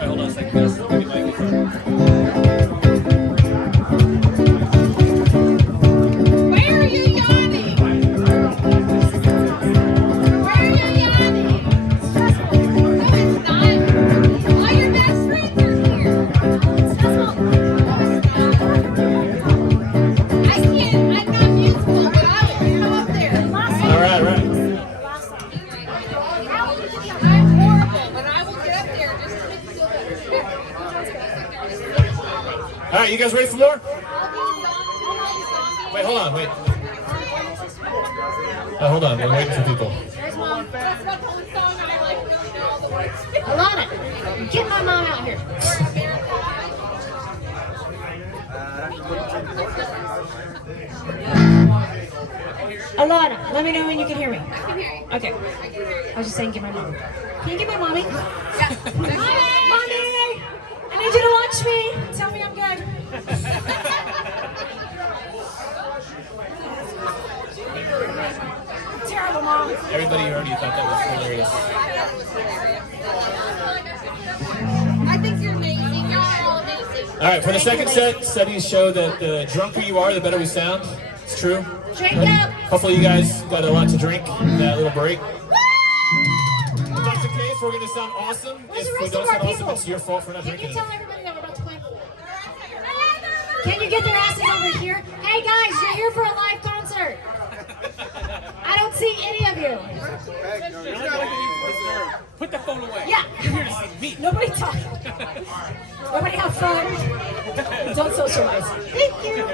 Wait, hold on a second, guys. Give me my guitar. Where are you yawning? Where are you yawning? No, it's not. All your best friends are here. I can't. I'm not musical, but I will come up there. All right, all right. I'm horrible, but I will get up there just to make you feel better. All right, you guys ready for more? Wait, hold on, wait. Hold on, we're waiting for people. There's Mom. That's not the only song I like. Really know all the words. Alana, get my mom out here. Alana, let me know when you can hear me. Okay. I was just saying, get my mom. Can you get my mommy? Mommy! I need you to watch me. Tell me I'm good. Terrible, Mom. Everybody already thought that was hilarious. I think you're amazing. You're all amazing. All right, for the second set, studies show that the drunker you are, the better we sound. It's true. Drink up. Hopefully you guys got a lot to drink in that little break. If that's the case, we're going to sound awesome. Where's the If we rest don't of our sound awesome, people? it's your fault for not Can you drinking tell it. everybody that we're about to play? Can you get their asses over here? Hey guys, you're here for a live concert. I don't see any of you. Put the phone away. Yeah. You're here to see me. Nobody talk. Nobody have fun. Don't socialize. Thank you.